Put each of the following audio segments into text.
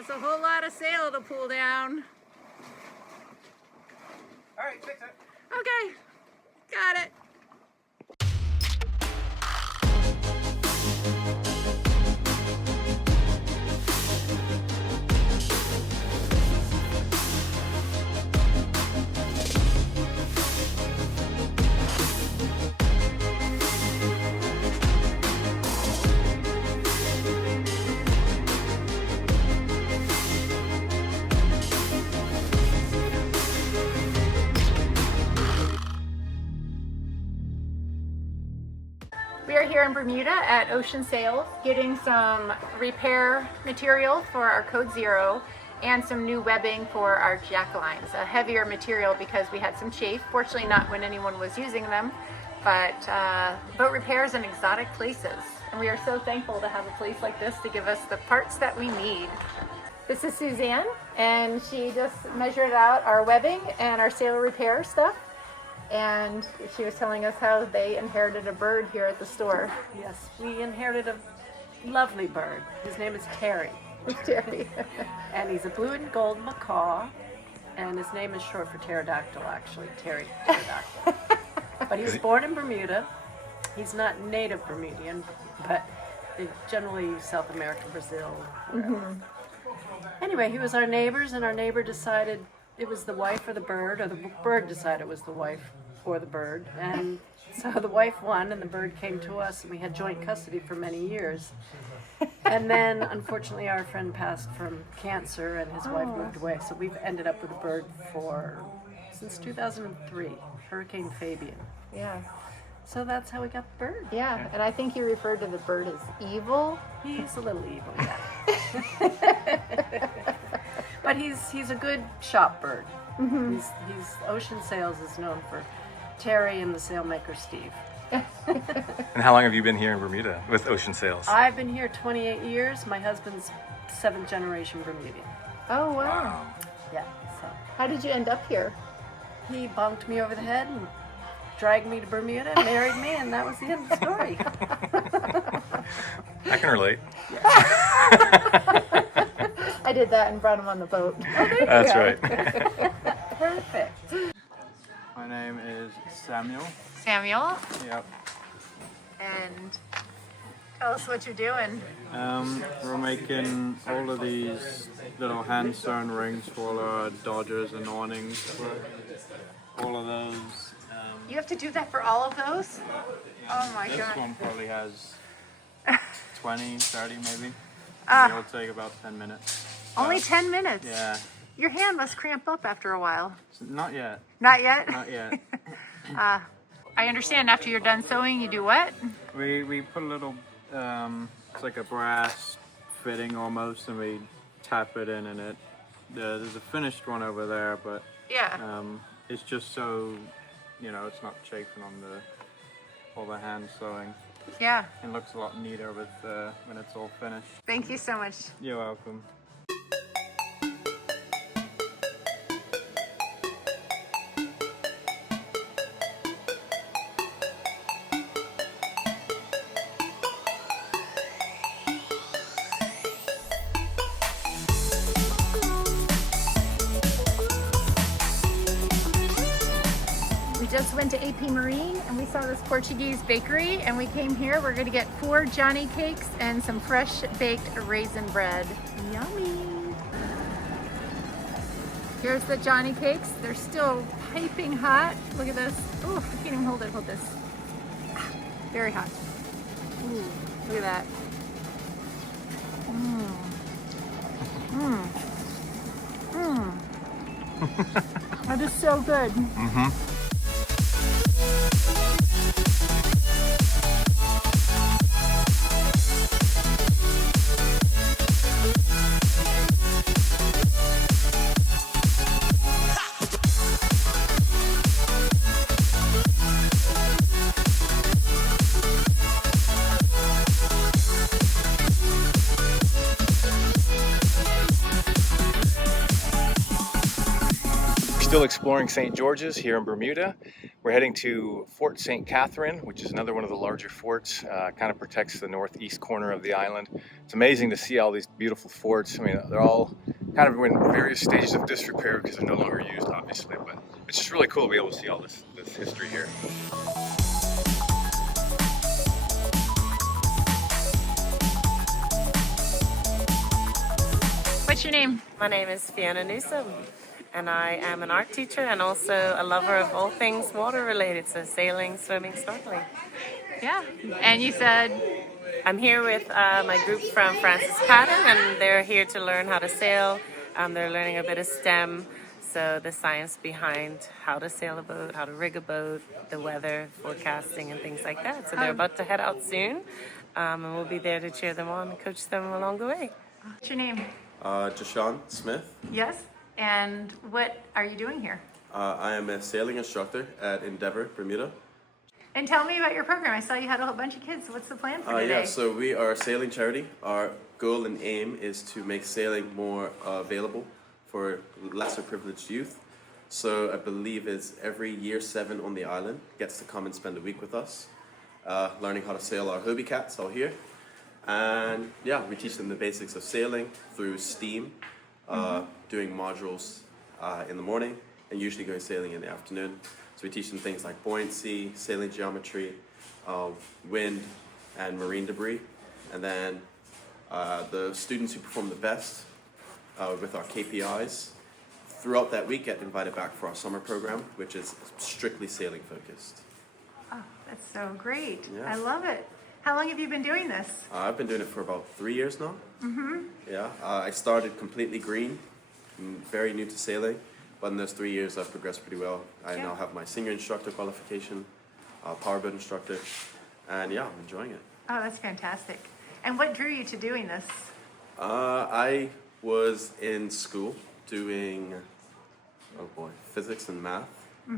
That's a whole lot of sail to pull down. All right, fix it. Okay, got it. We are here in Bermuda at Ocean Sails getting some repair material for our Code Zero and some new webbing for our jack lines. A heavier material because we had some chafe, fortunately not when anyone was using them, but boat repairs in exotic places. And we are so thankful to have a place like this to give us the parts that we need. This is Suzanne, and she just measured out our webbing and our sail repair stuff. And she was telling us how they inherited a bird here at the store. Yes, we inherited a lovely bird. His name is Terry. Terry. And he's a blue and gold macaw. And his name is short for pterodactyl, actually. Terry Pterodactyl. But he was born in Bermuda. He's not native Bermudian, but they generally use South America, Brazil. Anyway, he was our neighbors, and our neighbor decided it was the wife or the bird, or the bird decided it was the wife or the bird. And so the wife won, and the bird came to us, and we had joint custody for many years. And then, unfortunately, our friend passed from cancer, and his wife moved away. So we've ended up with a bird since 2003, Hurricane Fabian. Yeah. So that's how we got the bird. Yeah, and I think you referred to the bird as evil. He's a little evil, yeah. But he's a good shop bird. He's Ocean Sails is known for Terry and the sailmaker Steve. And how long have you been here in Bermuda with Ocean Sails? I've been here 28 years. My husband's 7th generation Bermudian. Oh, wow. Yeah. So How did you end up here? he bonked me over the head and dragged me to Bermuda, married me, and that was the end of the story. I can relate. I did that and brought him on the boat. That's right. Perfect. My name is Samuel. Samuel, Yep. and tell us what you're doing. We're making all of these little hand sewn rings for all our dodgers and awnings. For all of those. You have to do that for all of those? Oh my This god. one probably has 20, 30 maybe. It'll take about 10 minutes. Only 10 minutes? Yeah. Your hand must cramp up after a while. Not yet. Not yet? Not yet. I understand after you're done sewing, you do what? We put a little, it's like a brass fitting almost, and we tap it in, and there's a finished one over there, but Yeah. it's just so, it's not chafing on all the hand sewing. Yeah. It looks a lot neater with when it's all finished. Thank you so much. You're welcome. We just went to AP Marine and we saw this Portuguese Bakery, and we came here. We're gonna get 4 Johnny cakes and some fresh baked raisin bread. Yummy. Here's the Johnny cakes. They're still piping hot. Look at this. Ooh, I can't even hold it. Hold this. Very hot. Ooh, look at that. Mmm. Mmm. Mmm. That is so good. Still exploring St. George's here in Bermuda. We're heading to Fort St. Catherine, which is another one of the larger forts, kind of protects the northeast corner of the island. It's amazing to see all these beautiful forts. I mean, they're all kind of in various stages of disrepair because they're no longer used, obviously, but it's just really cool to be able to see all this history here. What's your name? My name is Fiona Newsom, and I am an art teacher and also a lover of all things water related, so sailing, swimming, snorkeling. Yeah. And you said, I'm here with my group from Francis Patton, and they're here to learn how to sail. They're learning a bit of STEM, so the science behind how to sail a boat, how to rig a boat, the weather, forecasting, and things like that. So they're about to head out soon, and we'll be there to cheer them on and coach them along the way. what's your name? Jashawn Smith. Yes. And what are you doing here? I am a sailing instructor at Endeavor, Bermuda. And tell me about your program. I saw you had a whole bunch of kids. What's the plan for today? Yeah, so we are a sailing charity. Our goal and aim is to make sailing more available for lesser privileged youth. So I believe it's every year 7 on the island gets to come and spend a week with us, learning how to sail our Hobie cats all here. And yeah, we teach them the basics of sailing through STEAM, doing modules in the morning and usually going sailing in the afternoon. So we teach them things like buoyancy, sailing geometry, wind, and marine debris. And then the students who perform the best with our KPIs throughout that week get invited back for our summer program, which is strictly sailing focused. Oh, that's so great. Yeah. I love it. How long have you been doing this? I've been doing it for about 3 years now. Yeah, I started completely green, very new to sailing, but in those 3 years I've progressed pretty well. I now have my senior instructor qualification, powerboat instructor, and yeah, I'm enjoying it. Oh, that's fantastic. And what drew you to doing this? I was in school doing, physics and math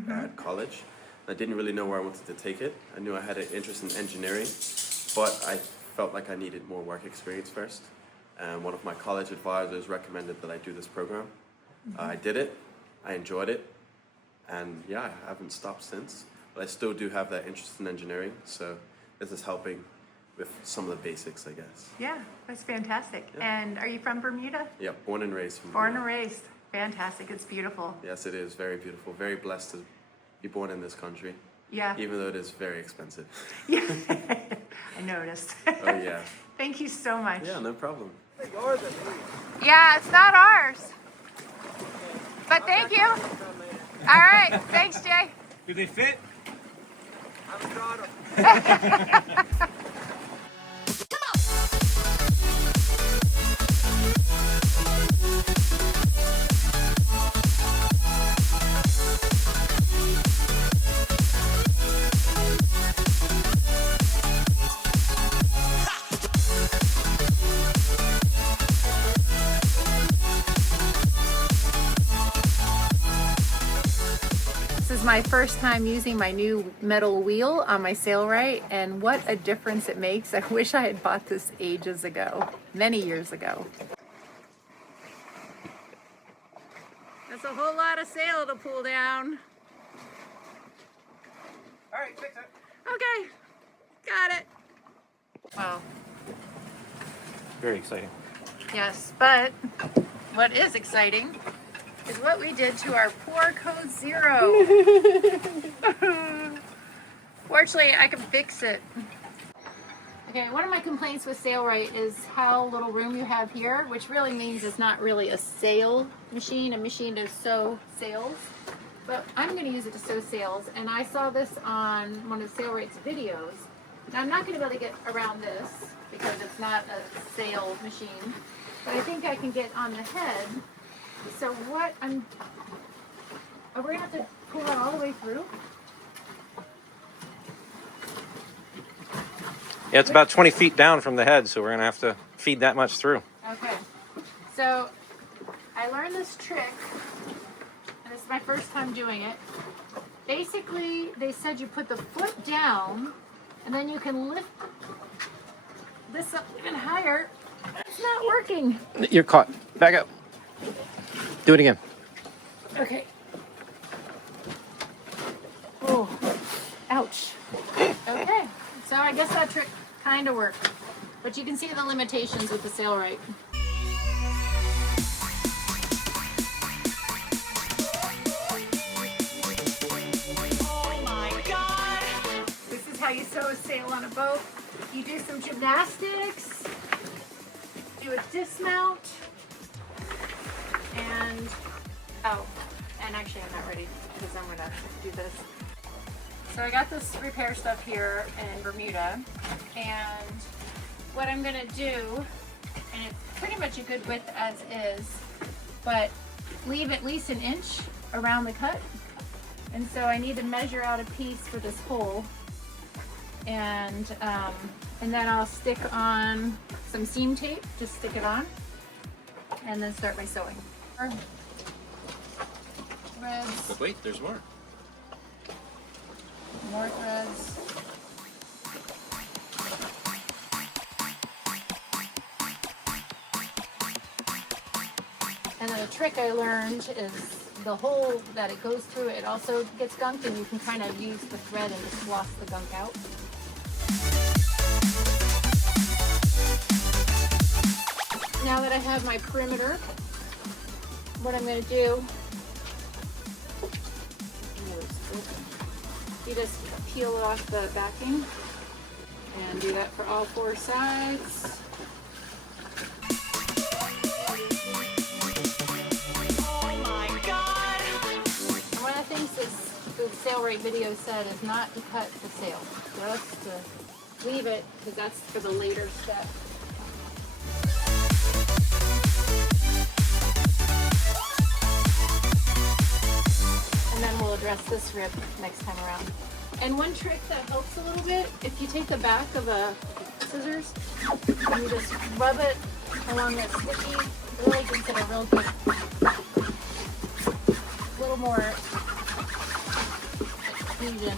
at college. I didn't really know where I wanted to take it. I knew I had an interest in engineering, but I felt like I needed more work experience first. And one of my college advisors recommended that I do this program. I did it, I enjoyed it, and yeah, I haven't stopped since. But I still do have that interest in engineering, so this is helping with some of the basics, I guess. Yeah, that's fantastic. Yeah. And are you from Bermuda? Yeah, born and raised. Born and raised. Fantastic. It's beautiful. Yes, it is very beautiful. Very blessed to be born in this country. Yeah. Even though it is very expensive. Yeah. I noticed. Oh yeah. Thank you so much. Yeah, no problem. Yeah, it's not ours. But thank you. All right. Thanks, Jay. Do they fit? This is my first time using my new metal wheel on my Sailrite, and what a difference it makes. I wish I had bought this ages ago, many years ago. That's a whole lot of sail to pull down. All right, fix it. Okay, got it. Wow. Very exciting. Yes, but what is exciting is what we did to our poor Code Zero. Fortunately, I can fix it. Okay, one of my complaints with Sailrite is how little room you have here, which really means it's not really a sail machine, a machine to sew sails. But I'm going to use it to sew sails, and I saw this on one of Sailrite's videos. Now, I'm not going to be able to get around this because it's not a sail machine, but I think I can get on the head. So what are we going to have to pull it all the way through? Yeah, it's about 20 feet down from the head, so we're going to have to feed that much through. Okay. So I learned this trick, and this is my first time doing it. Basically, they said you put the foot down, and then you can lift this up even higher. It's not working. You're caught. Back up. Do it again. Okay. Ouch. Okay, so I guess that trick kind of worked. But you can see the limitations with the Sailrite. This is how you sew a sail on a boat. You do some gymnastics, do a dismount, and actually I'm not ready because I'm gonna do this. So I got this repair stuff here in Bermuda, and what I'm gonna do, and it's pretty much a good width as is, but leave at least an inch around the cut. And so I need to measure out a piece for this hole, and then I'll stick on some seam tape, just stick it on, and then start my sewing. Threads, But wait, there's more. more threads. And then a trick I learned is the hole that it goes through, it also gets gunked, and you can kind of use the thread and just floss the gunk out. Now that I have my perimeter, what I'm going to do, you just peel off the backing and do that for all four sides. The Sailrite video said is not to cut the sail, just to leave it because that's for the later step. And then we'll address this rib next time around. And one trick that helps a little bit, if you take the back of a scissors and you just rub it along that sticky, it really gives it a real good, little more fusion.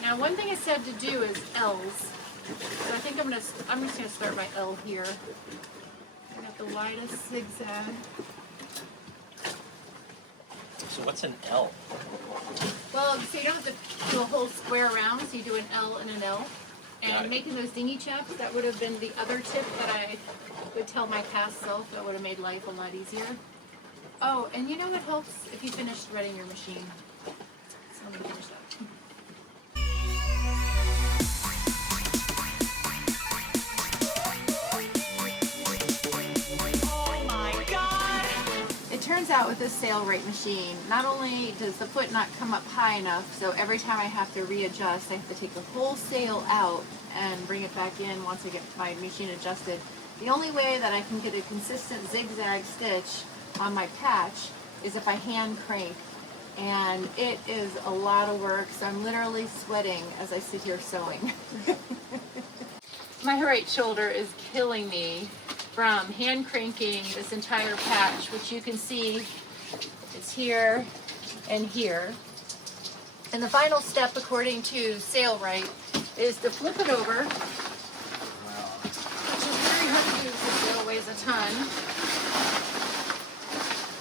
Now, one thing I said to do is L's. So I think I'm just gonna start my L here. I got the widest zigzag. So what's an L? Well, so you don't have to do a whole square round, so you do an L and an L. And making those dinghy chaps, that would have been the other tip that I would tell my past self that would have made life a lot easier. Oh, and you know what helps if you finish threading your machine? So let me finish that. It turns out with this Sailrite machine, not only does the foot not come up high enough, so every time I have to readjust, I have to take the whole sail out and bring it back in once I get my machine adjusted. The only way that I can get a consistent zigzag stitch on my patch is if I hand crank, and it is a lot of work, so I'm literally sweating as I sit here sewing. My right shoulder is killing me from hand cranking this entire patch, which you can see it's here and here. And the final step, according to Sailrite, is to flip it over, which is very hard to do because the sail weighs a ton,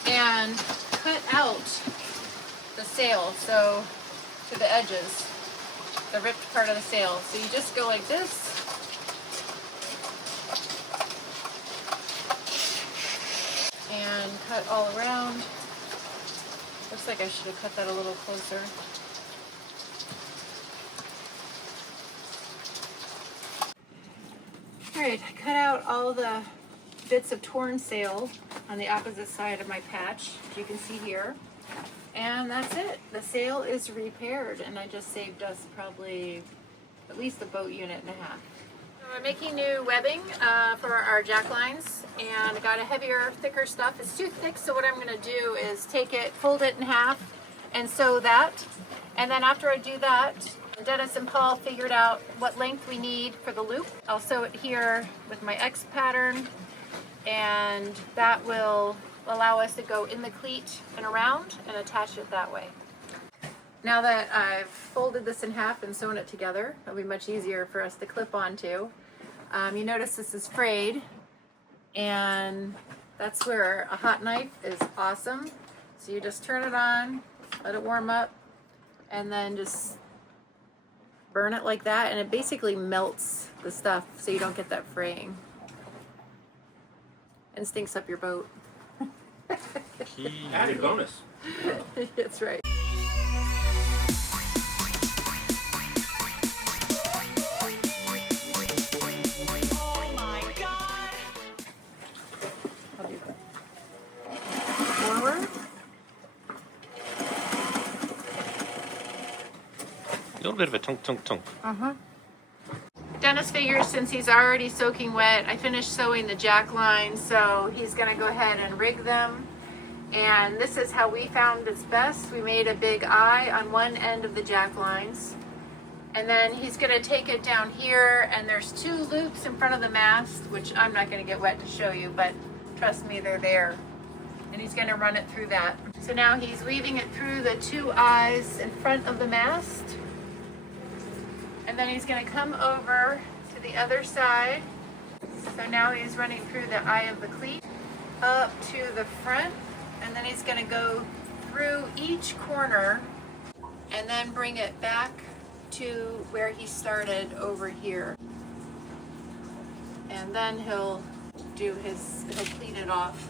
and cut out the sail, so to the edges, the ripped part of the sail. So you just go like this, and cut all around. Looks like I should have cut that a little closer. Alright, I cut out all the bits of torn sail on the opposite side of my patch, as you can see here. And that's it. The sail is repaired, and I just saved us probably at least a boat unit and a half. So we're making new webbing for our jack lines, and I got a heavier, thicker stuff. It's too thick, so what I'm going to do is take it, fold it in half, and sew that. And then after I do that, Dennis and Paul figured out what length we need for the loop. I'll sew it here with my X pattern, and that will allow us to go in the cleat and around and attach it that way. Now that I've folded this in half and sewn it together, it'll be much easier for us to clip onto. You notice this is frayed, And that's where a hot knife is awesome. So you just turn it on, let it warm up, and then just burn it like that, and it basically melts the stuff so you don't get that fraying. And stinks up your boat. Added bonus. That's right. I'll do that. Forward. A little bit of a tunk, tunk, tunk. Dennis figures since he's already soaking wet, I finished sewing the jack lines, so he's gonna go ahead and rig them. And this is how we found it's best. We made a big eye on one end of the jack lines. And then he's gonna take it down here, and there's 2 loops in front of the mast, which I'm not gonna get wet to show you, but trust me, they're there. And he's gonna run it through that. So now he's weaving it through the 2 eyes in front of the mast. And then he's going to come over to the other side. So now he's running through the eye of the cleat up to the front, and then he's going to go through each corner and then bring it back to where he started over here. And then he'll clean it off.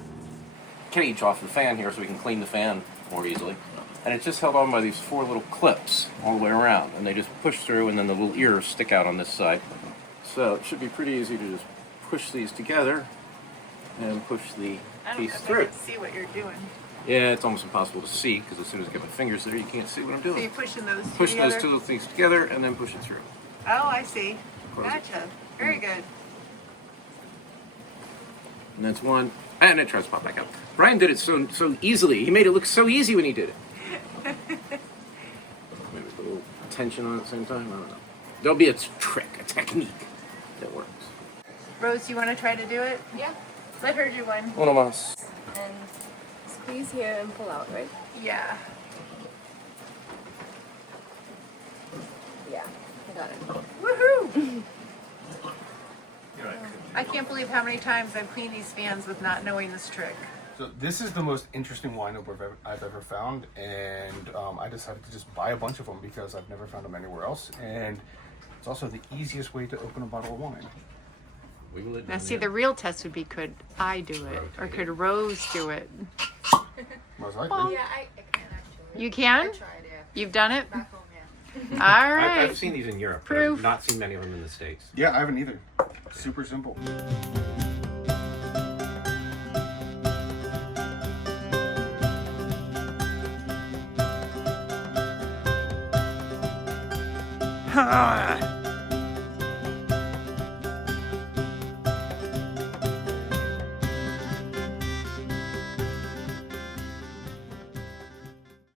Cage off the fan here so we can clean the fan more easily. And it's just held on by these 4 little clips all the way around. And they just push through, and then the little ears stick out on this side. So it should be pretty easy to just push these together and push the piece through. I can see what you're doing. Yeah, it's almost impossible to see because as soon as I get my fingers there, you can't see what I'm So doing. you're pushing those Push together? those 2 little things together and then push it through. Oh, I see. Close it. Gotcha. Very good. And that's one. And it tries to pop back up. Brian did it so easily. He made it look so easy when he did it. Maybe a little tension on at the same time. I don't know. There'll be a trick, a technique that works. Rose, you want to try to do it? Yeah. Let her do one. Uno más. And squeeze here and pull out, right? Yeah. Yeah. I got it. Woohoo! I can't believe how many times I've cleaned these fans with not knowing this trick. So this is the most interesting wind-up I've ever found, and I decided to just buy a bunch of them because I've never found them anywhere else, and it's also the easiest way to open a bottle of wine. Now see, the real test would be, could I do it? Or could Rose do it? Most likely. Yeah, I can actually. You can? I tried, yeah. You've done it? Back home, yeah. All right. I've seen these in Europe, but Proof. I've not seen many of them in the States. Yeah, I haven't either. Super simple. Ha!